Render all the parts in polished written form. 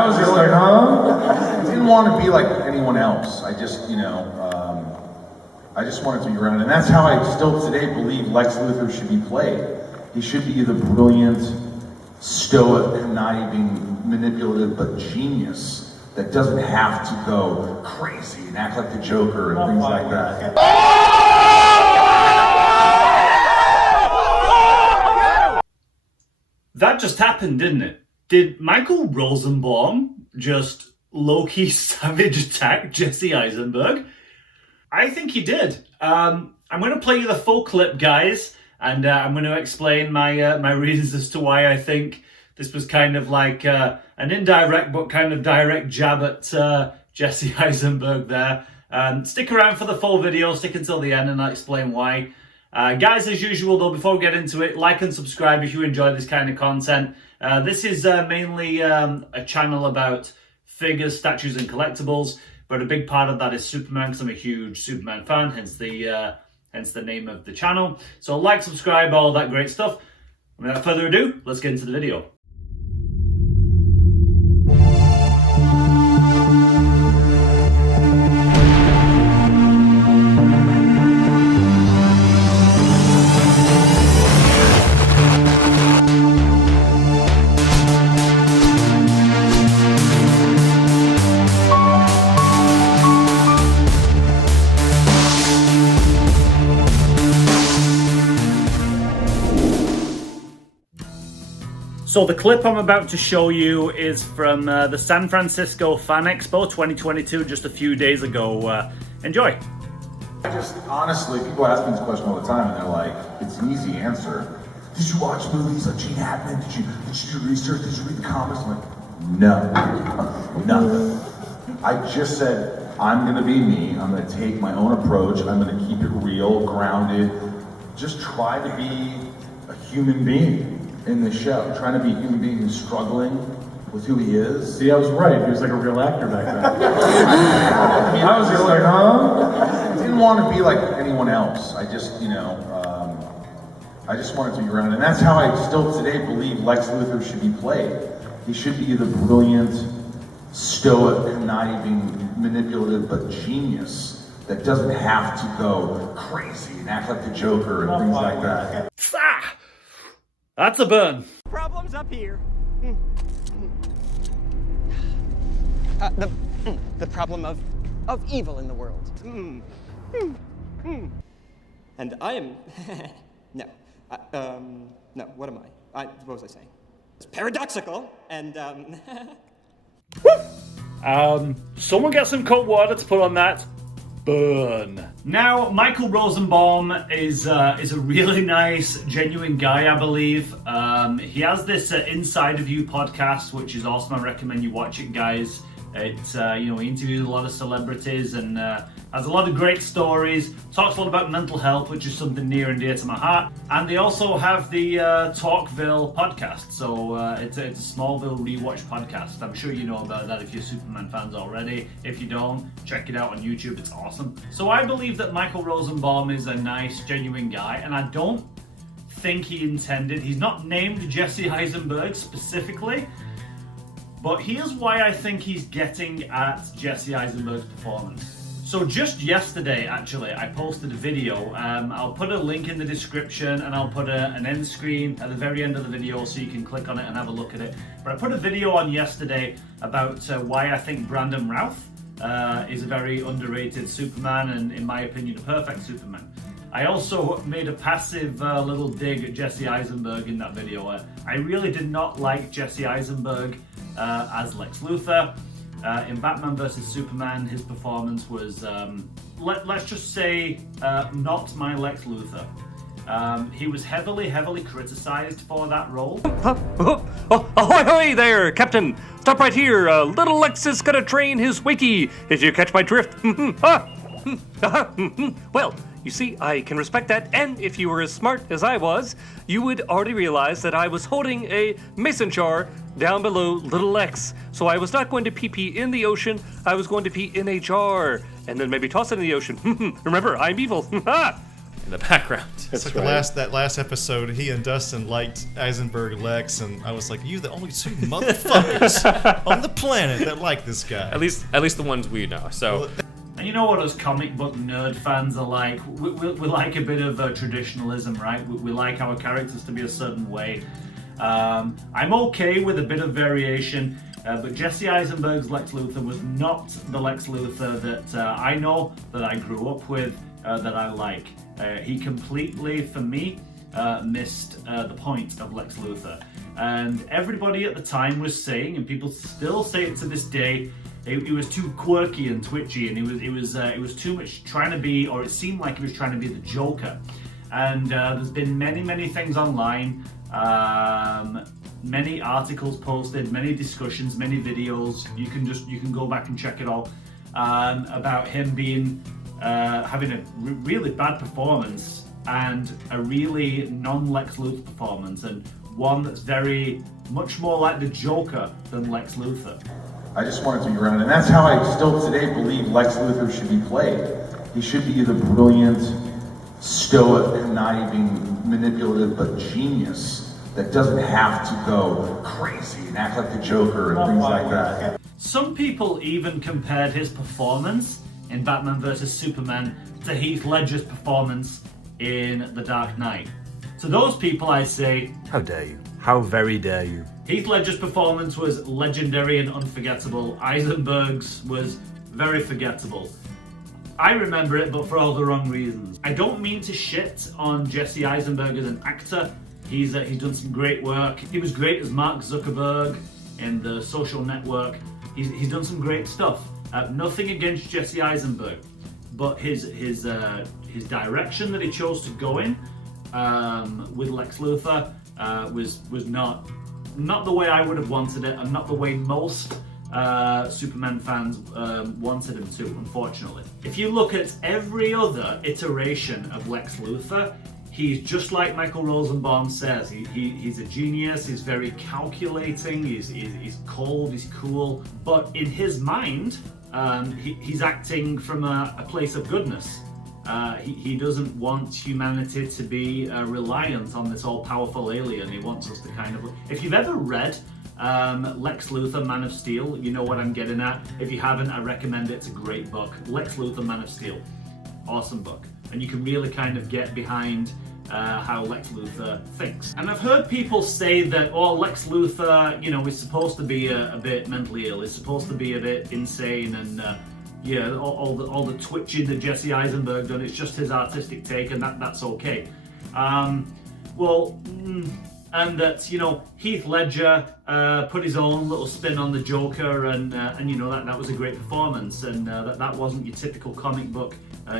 I was just like, huh? I didn't want to be like anyone else. I just, I just wanted to be around. And that's how I still today believe Lex Luthor should be played. He should be the brilliant, stoic, conniving, manipulative, but genius that doesn't have to go crazy and act like the Joker and things like that. That just happened, didn't it? Did Michael Rosenbaum just low-key savage attack Jessie Eisenberg? I think he did. I'm going to play you the full clip, guys, and I'm going to explain my reasons as to why I think this was kind of like an indirect but kind of direct jab at Jessie Eisenberg there. Stick around for the full video, stick until the end, and I'll explain why. Guys, as usual though, before we get into it, like and subscribe if you enjoy this kind of content. This is mainly a channel about figures, statues and collectibles, but a big part of that is Superman, because I'm a huge Superman fan, hence the name of the channel. So like, subscribe, all that great stuff. Without further ado, let's get into the video. So the clip I'm about to show you is from the San Francisco Fan Expo 2022, just a few days ago. Enjoy. Honestly, people ask me this question all the time, and they're like, it's an easy answer. Did you watch movies like Gene Hackman? Did you do research? Did you read the comics? I'm like, no, nothing. I just said, I'm gonna be me. I'm gonna take my own approach. I'm gonna keep it real, grounded. Just try to be a human being in the show, trying to be a human being who's struggling with who he is. See, I was right. He was like a real actor back then. I was just like, huh? I didn't want to be like anyone else. I just, I just wanted to be around. And that's how I still today believe Lex Luthor should be played. He should be the brilliant, stoic, conniving, manipulative, but genius that doesn't have to go crazy and act like the Joker and things like that. That's a burn. Problems up here. The problem of evil in the world. And I am no. What am I? What was I saying? It's paradoxical and Someone get some cold water to put on that. Burn. Now, Michael Rosenbaum is a really nice, genuine guy, I believe. He has this Inside of You podcast, which is awesome. I recommend you watch it, guys. It's he interviews a lot of celebrities and has a lot of great stories. Talks a lot about mental health, which is something near and dear to my heart. And they also have the Talkville podcast. So it's a Smallville rewatch podcast. I'm sure you know about that if you're Superman fans already. If you don't, check it out on YouTube. It's awesome. So I believe that Michael Rosenbaum is a nice, genuine guy, and I don't think he intended. He's not named Jessie Eisenberg specifically. But here's why I think he's getting at Jessie Eisenberg's performance. So just yesterday, actually, I posted a video. I'll put a link in the description and I'll put an end screen at the very end of the video so you can click on it and have a look at it. But I put a video on yesterday about why I think Brandon Routh is a very underrated Superman and, in my opinion, a perfect Superman. I also made a passive little dig at Jessie Eisenberg in that video. I really did not like Jessie Eisenberg as Lex Luthor. In Batman vs Superman, his performance was, let's just say, not my Lex Luthor. He was heavily criticized for that role. Ahoy there, Captain! Stop right here. Little Lex is gonna train his wiki. Did you catch my drift? Well, you see, I can respect that, and if you were as smart as I was, you would already realize that I was holding a mason jar down below Little Lex. So I was not going to pee in the ocean, I was going to pee in a jar, and then maybe toss it in the ocean. Remember, I'm evil. in the background. It's like that last episode, he and Dustin liked Eisenberg LEX, and I was like, you the only two motherfuckers on the planet that like this guy. At least the ones we know. So. And you know what us comic book nerd fans are like? We like a bit of traditionalism, right? We like our characters to be a certain way. I'm okay with a bit of variation, but Jessie Eisenberg's Lex Luthor was not the Lex Luthor that I know, that I grew up with, that I like. He completely, for me, missed the point of Lex Luthor. And everybody at the time was saying, and people still say it to this day, he was too quirky and twitchy, and it was too much trying to be, or it seemed like he was trying to be the Joker. And there's been many things online, many articles posted, many discussions, many videos. You can go back and check it all about him being having a really bad performance and a really non-Lex Luthor performance, and one that's very much more like the Joker than Lex Luthor. I just wanted to be around, and that's how I still today believe Lex Luthor should be played. He should be the brilliant, stoic, conniving, manipulative, but genius that doesn't have to go crazy and act like the Joker and things like that. Some people even compared his performance in Batman vs Superman to Heath Ledger's performance in The Dark Knight. To those people I say, how dare you? How very dare you? Heath Ledger's performance was legendary and unforgettable. Eisenberg's was very forgettable. I remember it, but for all the wrong reasons. I don't mean to shit on Jesse Eisenberg as an actor. He's done some great work. He was great as Mark Zuckerberg in The Social Network. He's done some great stuff. Nothing against Jesse Eisenberg, but his direction that he chose to go in with Lex Luthor was not the way I would have wanted it, and not the way most Superman fans wanted him to, unfortunately. If you look at every other iteration of Lex Luthor, he's just like Michael Rosenbaum says. He's a genius, he's very calculating, he's cold, he's cool, but in his mind, he's acting from a place of goodness. He doesn't want humanity to be reliant on this all-powerful alien. He wants us to kind of... If you've ever read Lex Luthor, Man of Steel, you know what I'm getting at. If you haven't, I recommend it. It's a great book. Lex Luthor, Man of Steel. Awesome book. And you can really kind of get behind how Lex Luthor thinks. And I've heard people say that, oh, Lex Luthor, you know, is supposed to be a bit mentally ill. He's supposed to be a bit insane, and yeah, all the twitching that Jesse Eisenberg done, it's just his artistic take, and that's okay. And that, you know, Heath Ledger put his own little spin on the Joker, and you know, that was a great performance, and that wasn't your typical comic book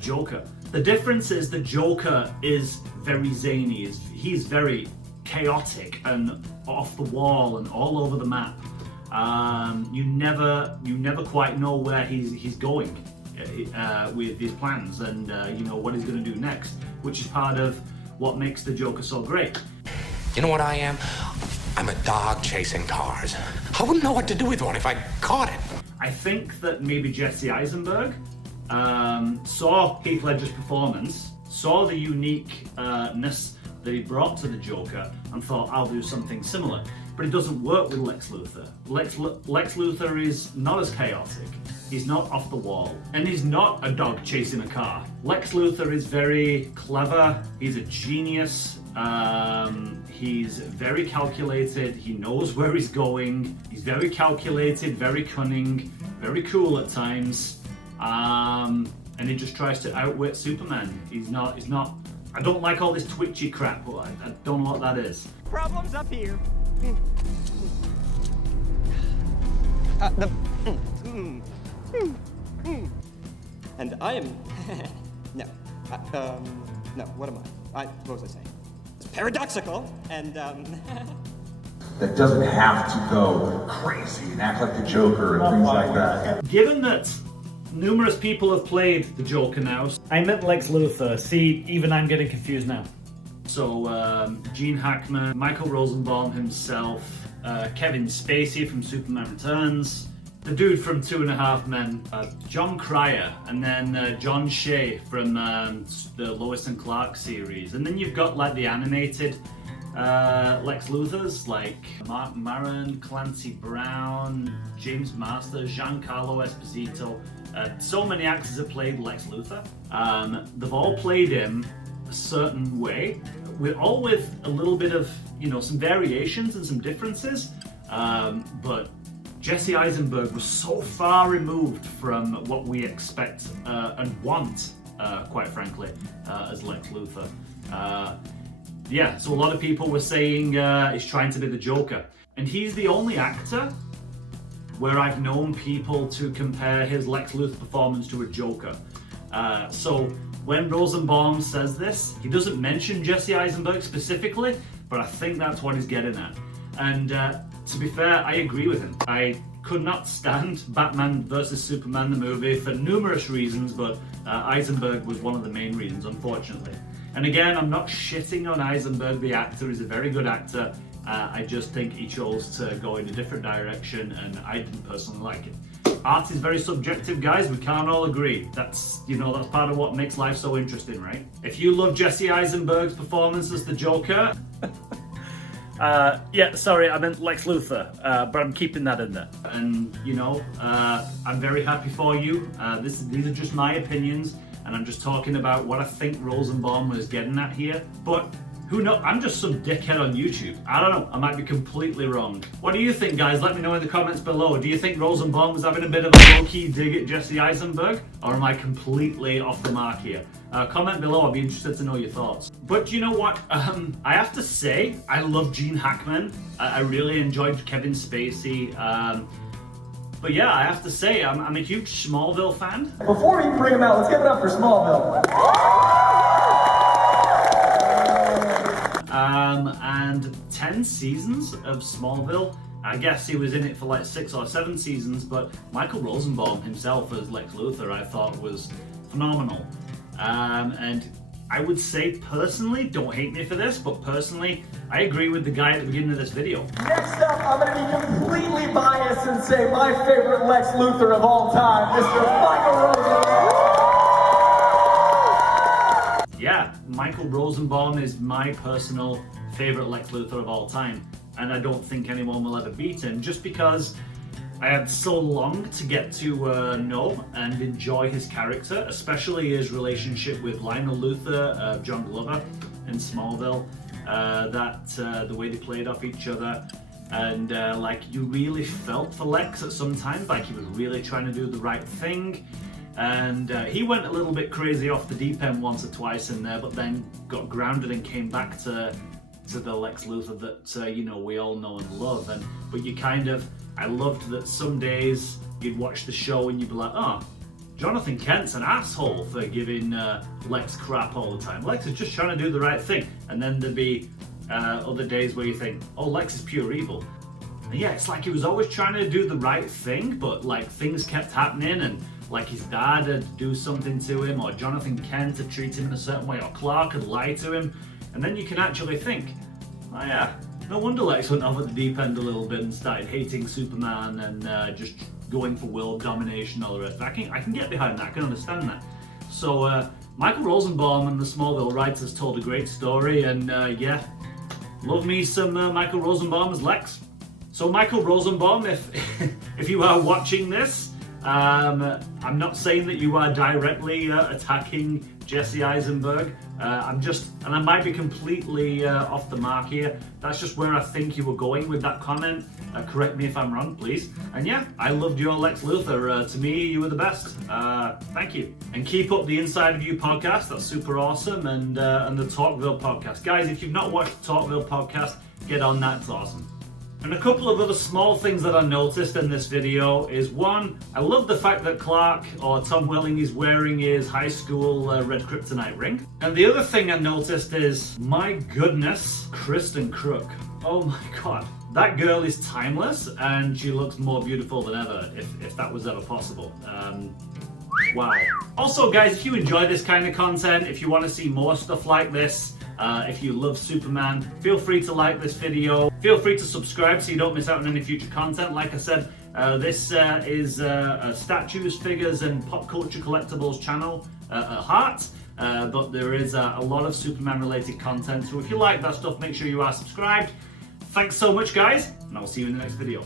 Joker. The difference is the Joker is very zany. He's very chaotic and off the wall and all over the map. You never quite know where he's going with his plans, and you know what he's going to do next, which is part of what makes the Joker so great. You know what I am? I'm a dog chasing cars. I wouldn't know what to do with one if I caught it. I think that maybe Jesse Eisenberg saw Heath Ledger's performance, saw the uniqueness that he brought to the Joker, and thought, I'll do something similar. But it doesn't work with Lex Luthor. Lex Luthor is not as chaotic. He's not off the wall. And he's not a dog chasing a car. Lex Luthor is very clever. He's a genius. He's very calculated. He knows where he's going. He's very calculated, very cunning, very cool at times. And he just tries to outwit Superman. He's not, I don't like all this twitchy crap, but I don't know what that is. Problems up here. And I am... no. No, what am I? What was I saying? It's paradoxical, and, That doesn't have to go crazy and act like the Joker and things like that. Given that numerous people have played the Joker now, I meant Lex Luthor. See, even I'm getting confused now. So, Gene Hackman, Michael Rosenbaum himself, Kevin Spacey from Superman Returns, the dude from 2.5 Men, John Cryer, and then John Shea from the Lois and Clark series. And then you've got like the animated Lex Luthors, like Mark Maron, Clancy Brown, James Master, Giancarlo Esposito. So many actors have played Lex Luthor. They've all played him a certain way. We're all with a little bit of, you know, some variations and some differences. But Jessie Eisenberg was so far removed from what we expect and want, quite frankly, as Lex Luthor. Yeah, so a lot of people were saying he's trying to be the Joker. And he's the only actor where I've known people to compare his Lex Luthor performance to a Joker. So when Rosenbaum says this, he doesn't mention Jessie Eisenberg specifically, but I think that's what he's getting at. And to be fair, I agree with him. I could not stand Batman vs Superman the movie for numerous reasons, but Eisenberg was one of the main reasons, unfortunately. And again, I'm not shitting on Eisenberg, the actor. He's a very good actor. I just think he chose to go in a different direction, and I didn't personally like it. Art is very subjective, guys. We can't all agree. That's, you know, that's part of what makes life so interesting, right? If you love Jessie Eisenberg's performance as the Joker... yeah, sorry, I meant Lex Luthor, but I'm keeping that in there. And, you know, I'm very happy for you. These are just my opinions, and I'm just talking about what I think Rosenbaum was getting at here. But who knows? I'm just some dickhead on YouTube. I don't know. I might be completely wrong. What do you think, guys? Let me know in the comments below. Do you think Rosenbaum was having a bit of a low-key dig at Jessie Eisenberg? Or am I completely off the mark here? Comment below. I'll be interested to know your thoughts. But you know what? I have to say, I love Gene Hackman. I really enjoyed Kevin Spacey. But yeah, I have to say, I'm a huge Smallville fan. Before you bring him out, let's give it up for Smallville. And 10 seasons of Smallville. I guess he was in it for like 6 or 7 seasons, but Michael Rosenbaum himself as Lex Luthor I thought was phenomenal. And I would say personally, don't hate me for this, but personally, I agree with the guy at the beginning of this video. Next up, I'm going to be completely biased and say my favorite Lex Luthor of all time, Mr. Michael Rosenbaum. Yeah, Michael Rosenbaum is my personal favorite Lex Luthor of all time, and I don't think anyone will ever beat him, just because I had so long to get to know and enjoy his character, especially his relationship with Lionel Luthor, John Glover in Smallville, the way they played off each other, and like you really felt for Lex at some times, like he was really trying to do the right thing. And he went a little bit crazy off the deep end once or twice in there, but then got grounded and came back to the Lex Luthor that you know, we all know and love. But you kind of, I loved that some days you'd watch the show and you'd be like, oh, Jonathan Kent's an asshole for giving Lex crap all the time. Lex is just trying to do the right thing. And then there'd be other days where you think, oh, Lex is pure evil. And yeah, it's like he was always trying to do the right thing, but like things kept happening, and like his dad had do something to him, or Jonathan Kent had treat him in a certain way, or Clark had lie to him. And then you can actually think, oh yeah, no wonder Lex went off at the deep end a little bit and started hating Superman and just going for world domination and all the rest. I can get behind that, I can understand that. So Michael Rosenbaum and the Smallville writers told a great story, and yeah, love me some Michael Rosenbaum as Lex. So Michael Rosenbaum, if you are watching this, I'm not saying that you are directly attacking Jessie Eisenberg. And I might be completely off the mark here. That's just where I think you were going with that comment. Correct me if I'm wrong, please. And yeah, I loved your Lex Luthor. To me, you were the best. Thank you. And keep up the Inside of You podcast. That's super awesome. And the Talkville podcast. Guys, if you've not watched the Talkville podcast, get on that. It's awesome. And a couple of other small things that I noticed in this video is, one, I love the fact that Clark, or Tom Welling, is wearing his high school red kryptonite ring. And the other thing I noticed is, my goodness, Kristen Crook. Oh my god. That girl is timeless, and she looks more beautiful than ever, if that was ever possible. Wow. Also, guys, if you enjoy this kind of content, if you want to see more stuff like this, if you love Superman, feel free to like this video. Feel free to subscribe so you don't miss out on any future content. Like I said, This is a statues, figures, and pop culture collectibles channel at heart, but there is a lot of Superman-related content. So if you like that stuff, make sure you are subscribed. Thanks so much, guys, and I'll see you in the next video.